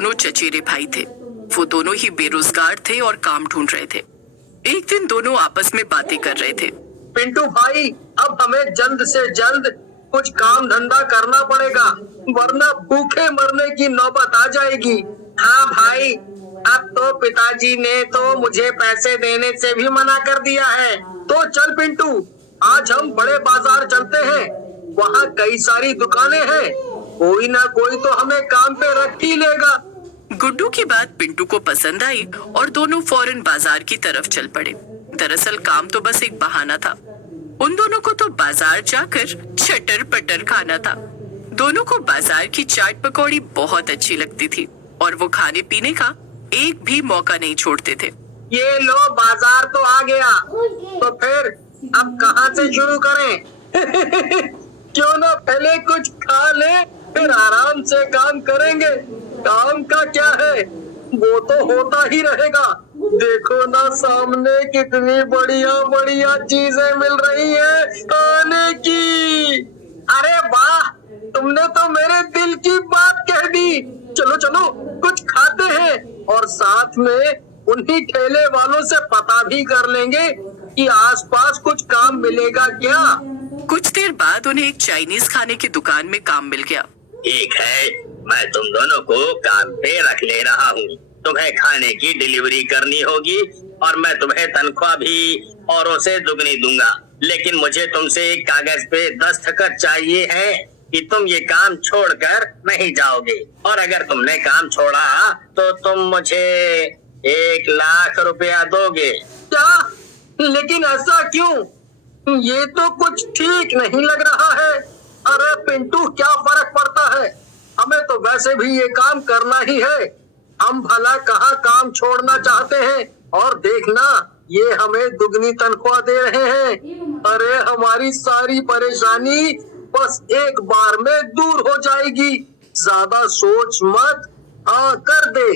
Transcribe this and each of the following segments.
दोनों चचेरे भाई थे। वो दोनों ही बेरोजगार थे और काम ढूंढ रहे थे। एक दिन दोनों आपस में बातें कर रहे थे। पिंटू भाई, अब हमें जल्द से जल्द कुछ काम धंधा करना पड़ेगा, वरना भूखे मरने की नौबत आ जाएगी। हाँ भाई, अब तो पिताजी ने तो मुझे पैसे देने से भी मना कर दिया है। तो चल पिंटू, आज हम बड़े बाजार चलते हैं। वहाँ कई सारी दुकानें हैं, कोई ना कोई तो हमें काम पे रख ही लेगा। गुड्डू की बात पिंटू को पसंद आई और दोनों फौरन बाजार की तरफ चल पड़े। दरअसल काम तो बस एक बहाना था। उन दोनों को तो बाजार जाकर चटर पटर खाना था। दोनों को बाजार की चाट पकौड़ी बहुत अच्छी लगती थी और वो खाने पीने का एक भी मौका नहीं छोड़ते थे। ये लो, बाजार तो आ गया, तो फिर अब कहाँ से शुरू करें? क्यों ना पहले कुछ खा ले, फिर आराम से काम करेंगे। काम का क्या है, वो तो होता ही रहेगा। देखो ना, सामने कितनी बढ़िया बढ़िया चीजें मिल रही हैं खाने की। अरे वाह, तुमने तो मेरे दिल की बात कह दी। चलो चलो, कुछ खाते हैं और साथ में उन्हीं ठेले वालों से पता भी कर लेंगे कि आसपास कुछ काम मिलेगा क्या। कुछ देर बाद उन्हें एक चाइनीज खाने की दुकान में काम मिल गया। ठीक है, मैं तुम दोनों को काम पे रख ले रहा हूँ। तुम्हें खाने की डिलीवरी करनी होगी और मैं तुम्हें तनख्वाह भी औरों से दुगनी दूंगा। लेकिन मुझे तुमसे एक कागज पे दस्तखत चाहिए है कि तुम ये काम छोड़कर नहीं जाओगे, और अगर तुमने काम छोड़ा तो तुम मुझे 1,00,000 रुपया दोगे। क्या? लेकिन ऐसा क्यों? ये तो कुछ ठीक नहीं लग रहा है। अरे पिंटू, क्या फर्क पड़ता है, हमें तो वैसे भी ये काम करना ही है। हम भला कहाँ काम छोड़ना चाहते हैं, और देखना, ये हमें दुगनी तनख्वाह दे रहे हैं। अरे हमारी सारी परेशानी बस एक बार में दूर हो जाएगी। ज्यादा सोच मत, हाँ कर दे।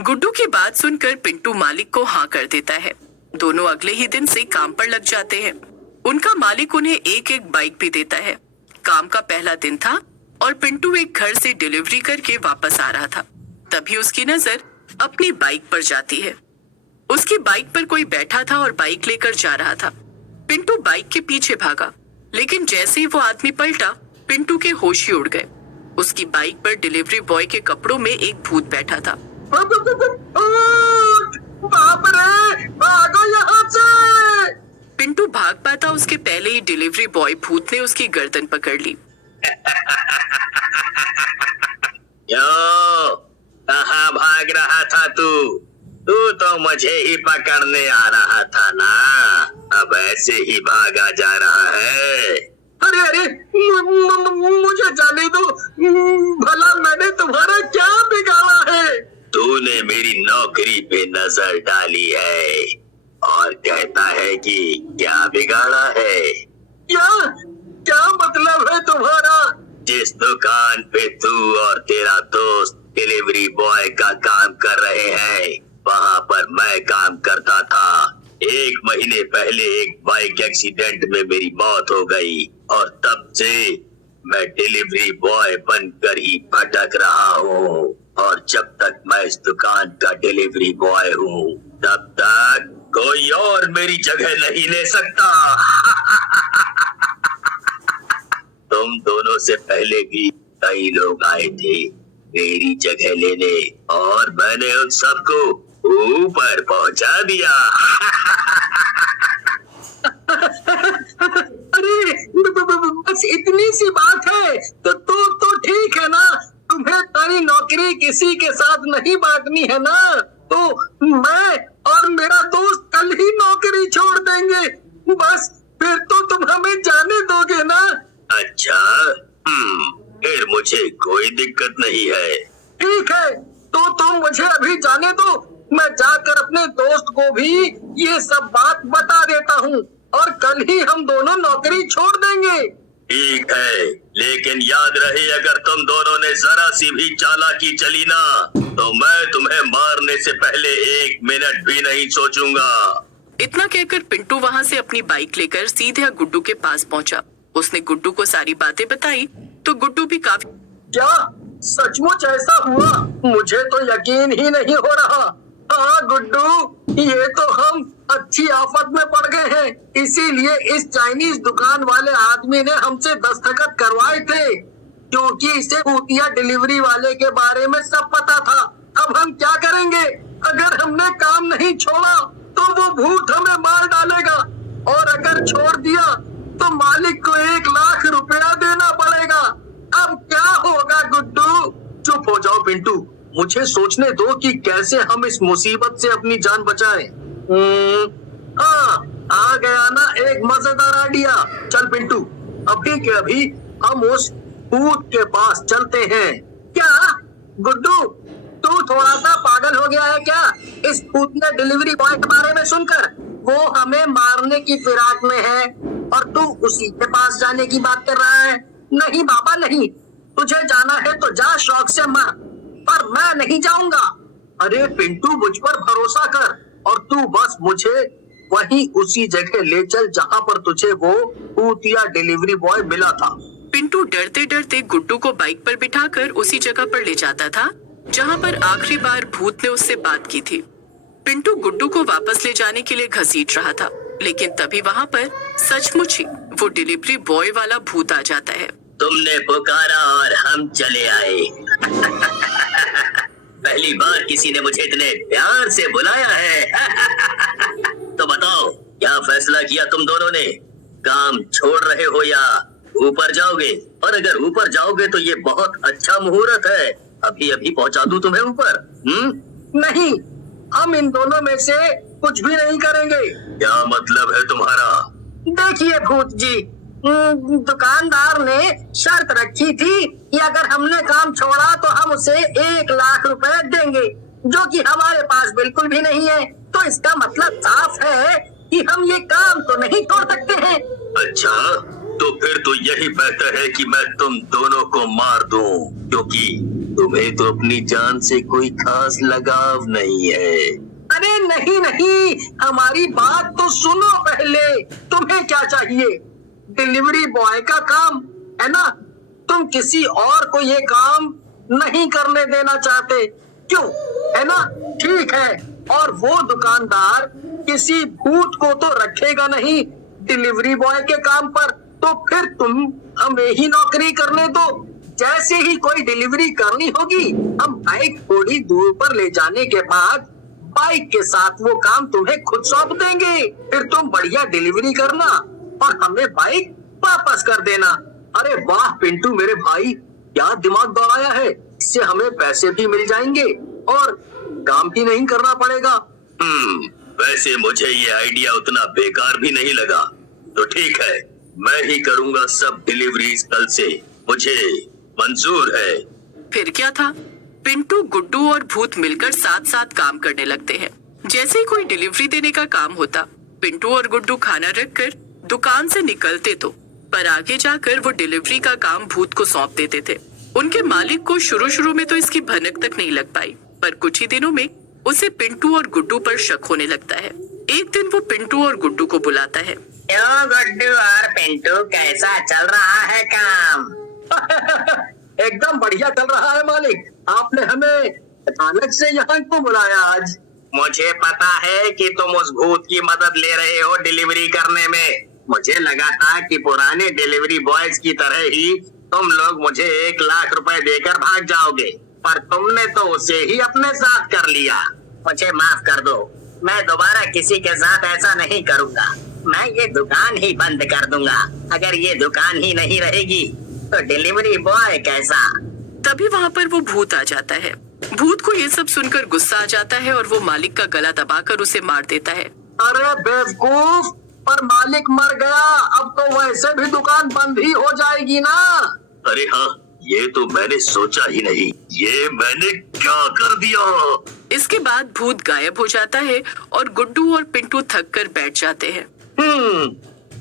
गुड्डू की बात सुनकर पिंटू मालिक को हाँ कर देता है। दोनों अगले ही दिन से काम पर लग जाते हैं। उनका मालिक उन्हें एक एक बाइक भी देता है। काम का पहला दिन था और पिंटू एक घर से डिलीवरी करके वापस आ रहा था। तभी उसकी नजर अपनी बाइक पर जाती है। उसकी बाइक पर कोई बैठा था और बाइक लेकर जा रहा था। पिंटू बाइक के पीछे भागा, लेकिन जैसे ही वो आदमी पलटा, पिंटू के होश ही उड़ गए। उसकी बाइक पर डिलीवरी बॉय के कपड़ों में एक भूत बैठा था। बाप रे, भागो यहाँ से। पिंटू भाग पाता उसके पहले ही डिलीवरी बॉय भूत ने उसकी गर्दन पकड़ ली। क्यों, कहाँ भाग रहा था तू? तू तो मुझे ही पकड़ने आ रहा था ना, अब ऐसे ही भागा जा रहा है। अरे अरे, मुझे जाने दो। भला मैंने तुम्हारा क्या बिगाड़ा है? तूने मेरी नौकरी पे नजर डाली है और कहता है कि क्या बिगाड़ा है। क्या क्या मतलब है तुम्हारा? जिस दुकान पे तू और तेरा दोस्त डिलीवरी बॉय का काम कर रहे हैं, वहाँ पर मैं काम करता था। 1 महीने पहले एक बाइक एक्सीडेंट में मेरी मौत हो गई और तब से मैं डिलीवरी बॉय बनकर ही भटक रहा हूँ। और जब तक मैं इस दुकान का डिलीवरी बॉय हूँ, तब तक कोई और मेरी जगह नहीं ले सकता। तुम दोनों से पहले भी कई लोग आए थे मेरी जगह लेने, और मैंने उन सबको ऊपर पहुंचा दिया। अरे बस इतनी सी बात है तो ठीक है ना। तुम्हें तारी नौकरी किसी के साथ नहीं बांटनी है ना, तो मैं और मेरा दोस्त कल ही नौकरी छोड़ देंगे। बस फिर तो तुम हमें जाने दोगे ना? अच्छा, फिर मुझे कोई दिक्कत नहीं है। ठीक है, तो तुम मुझे अभी जाने दो। मैं जाकर अपने दोस्त को भी ये सब बात बता देता हूँ और कल ही हम दोनों नौकरी छोड़ देंगे। ठीक है, लेकिन याद रहे, अगर तुम दोनों ने जरा सी भी चालाकी चली ना, तो मैं तुम्हें मारने से पहले 1 मिनट भी नहीं सोचूंगा। इतना कहकर पिंटू वहाँ से अपनी बाइक लेकर सीधे गुड्डू के पास पहुँचा। उसने गुड्डू को सारी बातें बताई तो गुड्डू भी काफी क्या सचमुच ऐसा हुआ? मुझे तो यकीन ही नहीं हो रहा। हाँ गुड्डू, ये तो हम अच्छी आफत में पड़ गए हैं। इसीलिए इस चाइनीज दुकान वाले आदमी ने हमसे दस्तखत करवाए थे, क्योंकि इसे भूतिया डिलीवरी वाले के बारे में सब पता था। अब हम क्या करेंगे? अगर हमने काम नहीं छोड़ा तो वो भूत हमें मार डालेगा, और अगर छोड़ दिया तो मालिक को 1 लाख रुपया देना पड़ेगा। अब क्या होगा गुड्डू? चुप हो जाओ पिंटू, मुझे सोचने दो कि कैसे हम इस मुसीबत से अपनी जान बचाएं। हाँ, आ गया ना एक मजेदार आइडिया। चल पिंटू, अभी के अभी हम उस भूत के पास चलते हैं। क्या गुड्डू, तू थोड़ा सा पागल हो गया है क्या? इस भूतिया डिलीवरी बॉय के बारे में सुनकर वो हमें मारने की फिराक में है और तू उसी के पास जाने की बात कर रहा है। नहीं बाबा नहीं, तुझे जाना है तो जा, शौक से मर, पर मैं नहीं जाऊंगा। अरे पिंटू, मुझ पर भरोसा कर और तू बस मुझे वहीं उसी जगह ले चल जहां पर तुझे वो भूतिया डिलीवरी बॉय मिला था। पिंटू डरते डरते गुड्डू को बाइक पर बिठाकर उसी जगह पर ले जाता था जहां पर आखिरी बार भूत ने उससे बात की थी। पिंटू गुड्डू को वापस ले जाने के लिए घसीट रहा था, लेकिन तभी वहां पर सचमुच ही वो डिलीवरी बॉय वाला भूत आ जाता है। तुमने पुकारा और हम चले आए। पहली बार किसी ने मुझे इतने प्यार से बुलाया है। तो बताओ, क्या फैसला किया तुम दोनों ने? काम छोड़ रहे हो या ऊपर जाओगे? और अगर ऊपर जाओगे तो ये बहुत अच्छा मुहूर्त है, अभी अभी पहुंचा दूं तुम्हें ऊपर। नहीं, हम इन दोनों में से कुछ भी नहीं करेंगे। क्या मतलब है तुम्हारा? देखिए भूत जी, दुकानदार ने शर्त रखी थी कि अगर हमने काम छोड़ा तो हम उसे 1 लाख रुपए देंगे, जो कि हमारे पास बिल्कुल भी नहीं है। तो इसका मतलब साफ है कि हम ये काम तो नहीं छोड़ सकते हैं। अच्छा, तो फिर तो यही बेहतर है कि मैं तुम दोनों को मार दूं, क्योंकि तुम्हें तो अपनी जान से कोई खास लगाव नहीं है। अरे नहीं नहीं, हमारी बात तो सुनो पहले। तुम्हें क्या चाहिए? डिलीवरी बॉय का काम है ना? तुम किसी और को ये काम नहीं करने देना चाहते, क्यों? है ना? ठीक है, और वो दुकानदार किसी भूत को तो रखेगा नहीं डिलीवरी बॉय के काम पर, तो फिर तुम हमें ही नौकरी करने दो। जैसे ही कोई डिलीवरी करनी होगी, हम बाइक थोड़ी दूर पर ले जाने के बाद बाइक के साथ वो काम तुम्हें खुद सौंप देंगे। फिर तुम बढ़िया डिलीवरी करना और हमें बाइक वापस कर देना। अरे वाह पिंटू मेरे भाई, क्या दिमाग दौड़ाया है। इससे हमें पैसे भी मिल जाएंगे और काम भी नहीं करना पड़ेगा। वैसे मुझे ये आइडिया उतना बेकार भी नहीं लगा। तो ठीक है, मैं ही करूंगा सब डिलीवरीज कल से, मुझे मंजूर है। फिर क्या था, पिंटू, गुड्डू और भूत मिलकर साथ साथ काम करने लगते हैं। जैसे ही कोई डिलीवरी देने का काम होता, पिंटू और गुड्डू खाना रखकर दुकान से निकलते तो, पर आगे जाकर वो डिलीवरी का काम भूत को सौंप देते थे। उनके मालिक को शुरू में तो इसकी भनक तक नहीं लग पाई, पर कुछ ही दिनों में उसे पिंटू और गुड्डू पर शक होने लगता है। एक दिन वो पिंटू और गुड्डू को बुलाता है। क्यों गुड्डू और पिंटू, कैसा चल रहा है काम? एकदम बढ़िया चल रहा है मालिक। आपने हमें अचानक से यहाँ क्यों बुलाया आज? मुझे पता है कि तुम उस भूत की मदद ले रहे हो डिलीवरी करने में। मुझे लगा था कि पुराने डिलीवरी बॉयज की तरह ही तुम लोग मुझे 1 लाख रुपए देकर भाग जाओगे, पर तुमने तो उसे ही अपने साथ कर लिया। मुझे माफ कर दो, मैं दोबारा किसी के साथ ऐसा नहीं करूँगा। मैं ये दुकान ही बंद कर दूंगा। अगर ये दुकान ही नहीं रहेगी तो डिलीवरी बॉय कैसा? तभी वहाँ पर वो भूत आ जाता है। भूत को ये सब सुनकर गुस्सा आ जाता है और वो मालिक का गला दबाकर उसे मार देता है। अरे बेवकूफ, पर मालिक मर गया, अब तो वैसे भी दुकान बंद ही हो जाएगी ना। अरे हाँ, ये तो मैंने सोचा ही नहीं। ये मैंने क्या कर दिया? इसके बाद भूत गायब हो जाता है और गुड्डू और पिंटू थक कर बैठ जाते हैं।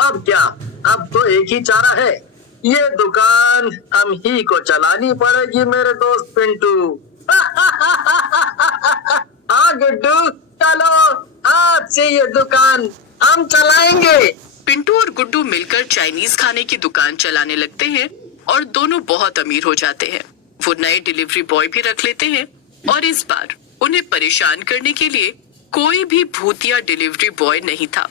अब क्या? अब तो एक ही चारा है, ये दुकान हम ही को चलानी पड़ेगी मेरे दोस्त पिंटू। हाँ गुड्डू, चलो आज से ये दुकान हम चलाएंगे। पिंटू और गुड्डू मिलकर चाइनीज खाने की दुकान चलाने लगते हैं और दोनों बहुत अमीर हो जाते हैं। वो नए डिलीवरी बॉय भी रख लेते हैं और इस बार उन्हें परेशान करने के लिए कोई भी भूतिया डिलीवरी बॉय नहीं था।